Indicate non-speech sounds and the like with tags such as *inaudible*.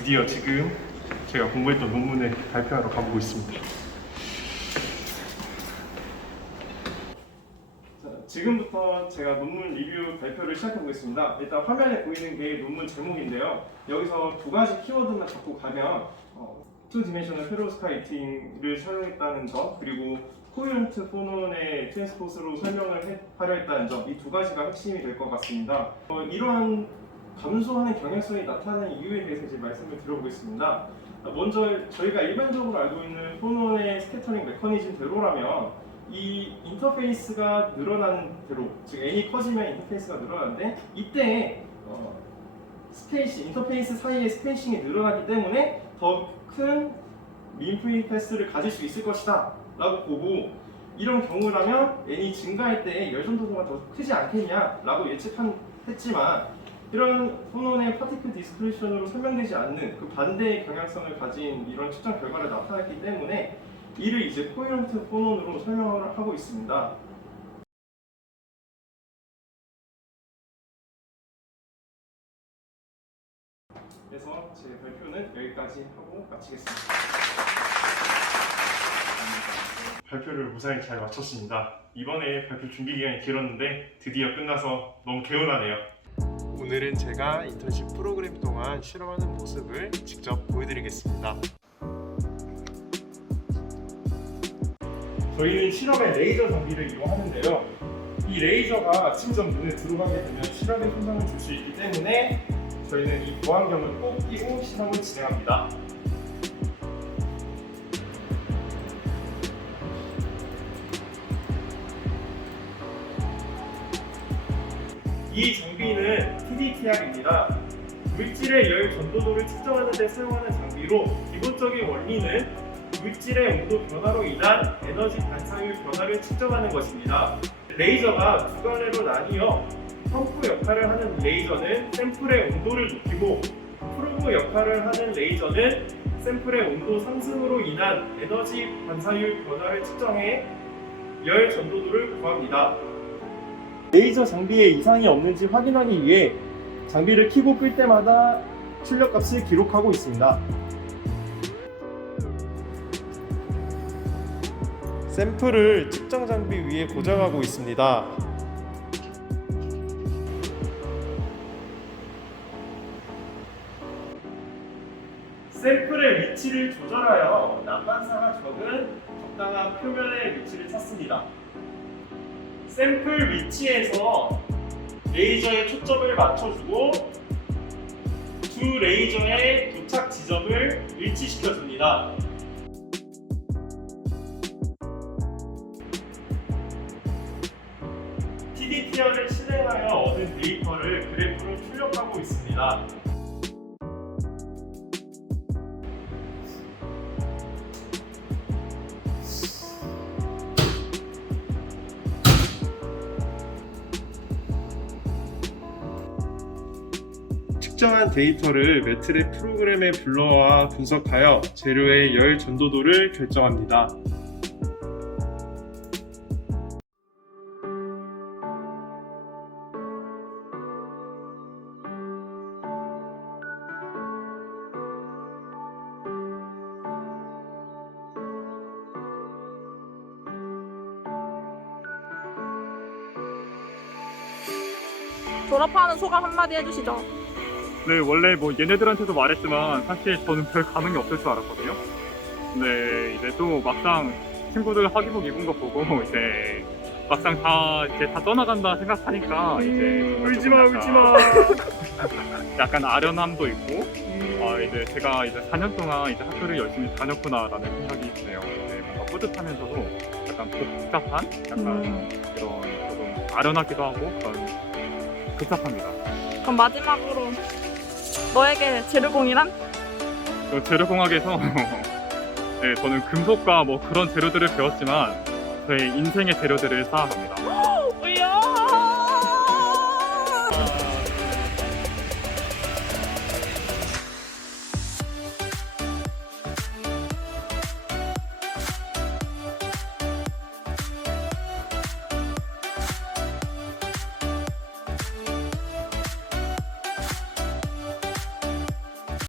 드디어 지금 제가 공부했던 논문을 발표하러 가보고 있습니다. 자, 지금부터 제가 논문 리뷰 발표를 시작해 보겠습니다. 일단 화면에 보이는 게 논문 제목인데요. 여기서 두 가지 키워드만 잡고 가면 어, 투 디멘셔널 페로스카이팅을 사용했다는 점 그리고 코이런트 포논의 트랜스포스로 설명을 해- 하려 했다는 점 이 두 가지가 핵심이 될 것 같습니다. 어, 이러한 감소하는 경향성이 나타나는 이유에 대해서 이제 말씀을 드려보겠습니다. 먼저 저희가 일반적으로 알고 있는 포논의 스캐터링 메커니즘대로라면 이 인터페이스가 늘어나는 대로 즉 n이 커지면 인터페이스가 늘어나는데 이때 어, 스페이시 인터페이스 사이의 스페이싱이 늘어나기 때문에 더 큰 민프리 패스를 가질 수 있을 것이다 라고 보고 이런 경우라면 n이 증가할 때 열전도수가 더 크지 않겠냐 라고 예측했지만 이런 포논의 파티클 디스크리션으로 설명되지 않는 그 반대의 경향성을 가진 이런 측정 결과를 나타냈기 때문에 이를 이제 코이런트 포논으로 설명을 하고 있습니다. 그래서 제 발표는 여기까지 하고 마치겠습니다. 발표를 무사히 잘 마쳤습니다. 이번에 발표 준비 기간이 길었는데 드디어 끝나서 너무 개운하네요. 오늘은 제가 인턴십 프로그램 동안 실험하는 모습을 직접 보여드리겠습니다. 저희는 실험에 레이저 장비를 이용하는데요. 이 레이저가 침전 눈에 들어가게 되면 실험에 손상을 줄 수 있기 때문에 저희는 이 보안경을 꼭 끼고 실험을 진행합니다. 이 장비는 TDTR입니다. 물질의 열 전도도를 측정하는 데 사용하는 장비로 기본적인 원리는 물질의 온도 변화로 인한 에너지 반사율 변화를 측정하는 것입니다. 레이저가 두 가지로 나뉘어 펌프 역할을 하는 레이저는 샘플의 온도를 높이고 프로브 역할을 하는 레이저는 샘플의 온도 상승으로 인한 에너지 반사율 변화를 측정해 열 전도도를 구합니다. 레이저 장비에 이상이 없는지 확인하기 위해 장비를 켜고 끌 때마다 출력값을 기록하고 있습니다. 샘플을 측정 장비 위에 고정하고 있습니다. 샘플의 위치를 조절하여 난반사가 적은 적당한 표면의 위치를 찾습니다. 샘플 위치에서 레이저의 초점을 맞춰주고 두 레이저의 도착 지점을 일치시켜줍니다. TDTR을 실행하여 얻은 데이터를 그래프로 출력하고 있습니다. 측정한 데이터를 매트랩 프로그램에 불러와 분석하여 재료의 열 전도도를 결정합니다. 졸업하는 소감 한마디 해주시죠. 네, 원래 뭐 얘네들한테도 말했지만 사실 저는 별 감흥이 없을 줄 알았거든요. 근데 이제 또 막상 친구들 학위복 입은 거 보고 *laughs* 이제 막상 다 이제 다 떠나간다 생각하니까 이제 울지 마, 울지 마. 약간 아련함도 있고 아 이제 제가 이제 4년 동안 이제 학교를 열심히 다녔구나라는 생각이 드네요. 네, 뭔가 뿌듯하면서도 약간 복잡한 약간 음. 이런 조금 아련하기도 하고 그런 복잡합니다. 그럼 마지막으로 너에게 재료공이란? 그 재료공학에서 *laughs* 네, 저는 금속과 뭐 그런 재료들을 배웠지만 저의 인생의 재료들을 쌓아갑니다.